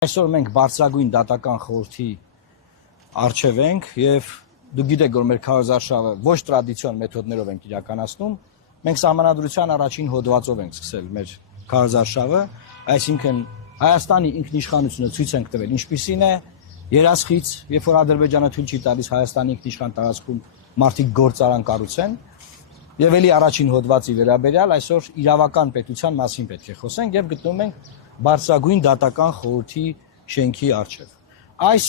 Այսօր մենք բարձրագույն դատական խորհրդի առջև ենք եւ դուք գիտեք որ մեր քարոզարշավը ոչ տրադիցիոն մեթոդներով ենք իրականացնում մենք սահմանադրության առաջին հոդվածով ենք սկսել մեր քարոզարշավը այսինքն Հայաստանի ինքնիշխանությունը ցույց ենք տվել ինչպիսին է երաշխից երբ որ Ադրբեջանը թույլ չի տալիս Հայաստանի ինքնիշխան տարածքում մարդիկ գործարան կառուցեն եւ ելի առաջին հոդվածի վերաբերյալ այսօր իրավական պետության մասին պետք է խոսենք եւ գտնում ենք բարձրագույն դատական խորհրդի շենքի առջև։ Այս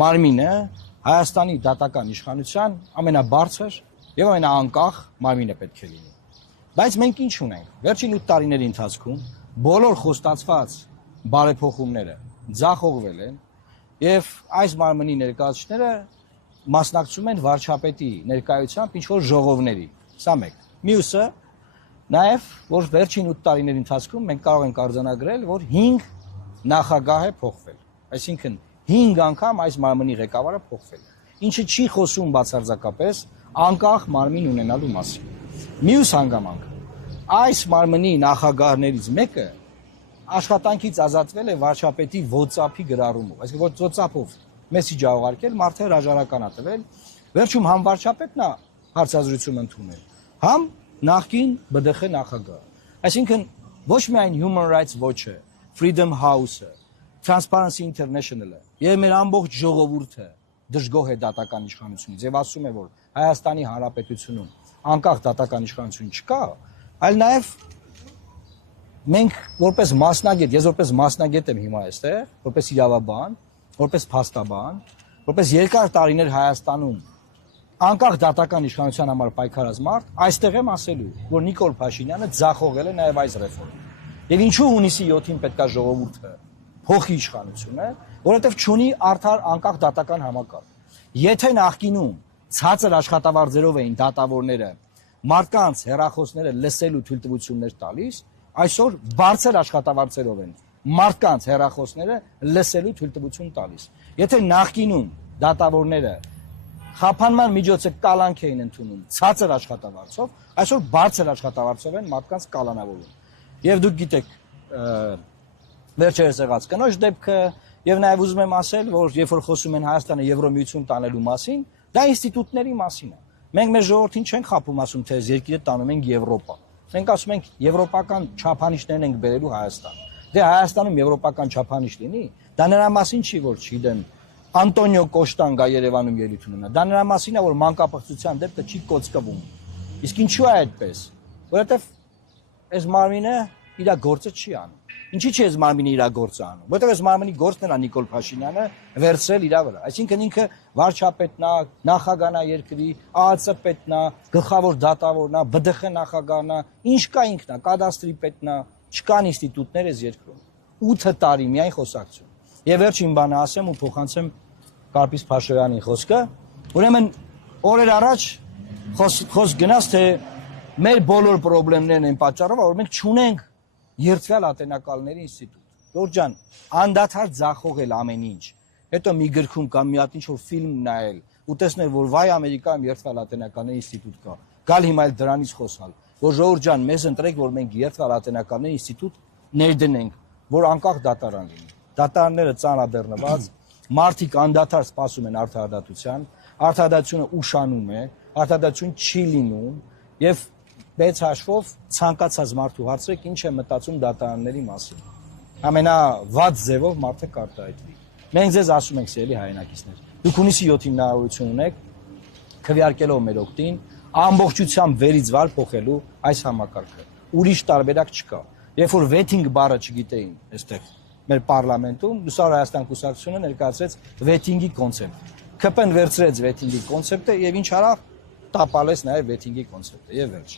մարմինը Հայաստանի դատական իշխանության ամենաբարձր եւ ամենաանկախ մարմինը պետք է լինի։ Բայց մենք ինչ ունենք։ Վերջին 8 տարիների ընթացքում բոլոր խոստացված բարեփոխումները ձախողվել են եւ այս մարմնի ներկայացուցիչները մասնակցում են վարչապետի ներկայությամբ ինչ-որ ժողովների։ Սա մեկ։ Մյուսը Նաև, որ վերջին 8 տարիների ընթացքում մենք կարող ենք արձանագրել, որ 5 նախագահ է փոխվել։ Այսինքն 5 անգամ այս մարմնի ղեկավարը փոխվել է։ Ինչը չի խոսում բացարձակապես անկախ մարմին ունենալու մասին։ Մյուս հանգամանքը այս մարմնի նախագահներից մեկը աշխատանքից ազատվել է վարչապետի WhatsApp-ի գրառումով։ Այսինքն WhatsApp-ով մեսիջ ուղարկել, մարդը հրաժարական ա տվել։ Վերջում համ վարչապետն է հարցազրույցում ընդունել, համ նախկին ԲԴԽ նախագահ։ Այսինքն ոչ միայն Human Rights Watch-ը, Freedom House-ը, Transparency International-ը եւ մեր ամբողջ ժողովուրդը դժգոհ է դատական իշխանությունից եւ ասում է, որ Հայաստանի Հանրապետությունում անկախ դատական իշխանություն չկա, այլ նաեւ մենք որպես մասնագետ, ես որպես մասնագետ եմ հիմա այստեղ, որպես իրավաբան, որպես փաստաբան, որպես երկար տարիներ Հայաստանում անկախ դատական իշխանության համար պայքարած մարդ, այստեղ եմ ասելու, որ Նիկոլ Փաշինյանը ձախողել է նաև այս ռեֆորմը։ Եվ ինչու հունիսի 7-ին պետքա ժողովուրդը փոխի իշխանությունը, որովհետև չունի արդար անկախ դատական համակարգ։ Եթե նախկինում ցածր աշխատավարձերով էին դատավորները մարդկանց հեռախոսները լսելու թույլտվություններ տալիս, այսօր բարձր աշխատավարձերով են մարդկանց հեռախոսները լսելու թույլտվություն տալիս։ Եթե նախկինում դատավորները խափանման միջոցը կալանք էին ընդունում ցածր աշխատավարձով, այսօր բարձր աշխատավարձով են մարդկանց կալանավորում։ Եվ դուք գիտեք վերջերս եղած կնոջ դեպքը եւ նաեւ ուզում եմ ասել, որ երբ որ խոսում են Հայաստանը Եվրոմիություն տանելու մասին, դա ինստիտուտների մասին է։ Մենք մեր ժողովրդին չենք խափում ասում, թե երկիրը տանում ենք Եվրոպա։ Մենք ասում ենք եվրոպական չափանիշներն ենք բերելու Հայաստան։ Դե Հայաստանում եվրոպական չափանիշ լինի, դա նրա մասին չի, որ չգիտեմ Անտոնիո Կոշտան գա Երևանում ելույթ ունենա։ Դա նրա մասին է, որ մանկապղծության դեպքը չի կոծկվում։ Իսկ ինչու է այդպես։ Որովհետև այս մարմինը իր գործը չի անում։ Ինչի՞ չի այս մարմինը իր գործը անում։ Որովհետև այս մարմնի գործն է Նիկոլ Փաշինյանը վերցրել իր վրա։ Այսինքն ինքը վարչապետն է, նախագահն է երկրի, ԱԱՑ պետն է, գլխավոր դատավորն է, ԲԴԽ նախագահն է, ինչ կա ինքն է, կադաստրի պետն է, չկան ինստիտուտներ այս երկրում։ 8 տարի միայն խոսակցություն։ Եվ վերջին բանը ասեմ ու փոխանցեմ Կարպիս Փաշոյանի խոսքը, ուրեմն օրեր առաջ խոսք գնաց, թե մեր բոլոր խնդիրներն են պատճառով, որ մենք չունենք երդվյալ ատենակալների ինստիտուտ։ Լորդ ջան, անդադար ձախողել ամեն ինչ։ Հետո մի գրքում կամ մի հատ ինչ-որ ֆիլմ նայել ու տեսնել, որ վայ Ամերիկայում երդվյալ ատենակալների ինստիտուտ կա։ Գալ հիմա էլ դրանից խոսալ, որ ժողովուրդ ջան, մեզ ընտրեք, որ մենք երդվյալ ատենակալների ինստիտուտ ներդնենք, որ անկախ դատարան լինի։ Դատարանները ծանրաբեռնված, մարդիկ անդադար սպասում են արդարադատության, արդարադատությունը ուշանում է, արդարադատություն չի լինում եւ բեց հաշվով ցանկացած մարդու հարցրեք ինչ է մտածում դատարանների մասին։ Ամենավատ ձևով մարդը կարտահայտվի։ Մենք ձեզ ասում ենք սիրելի հայրենակիցներ, դուք հունիսի 7-ին հնարավորություն ունեք քվեարկելով մեր օգտին ամբողջությամբ վերից վար փոխելու այս համակարգը։ Ուրիշ տարբերակ չկա։ Երբ որ վեթինգ բառը չգիտեին այստեղ մեր պարլամենտում Լուսավոր Հայաստան կուսակցությունը ներկայացրեց վեթինգի կոնցեպտ։ ԿՊ-ն վերցրեց վեթինգի կոնցեպտը եւ ինչ արավ տապալեց նաեւ վեթինգի կոնցեպտը եւ վերջ։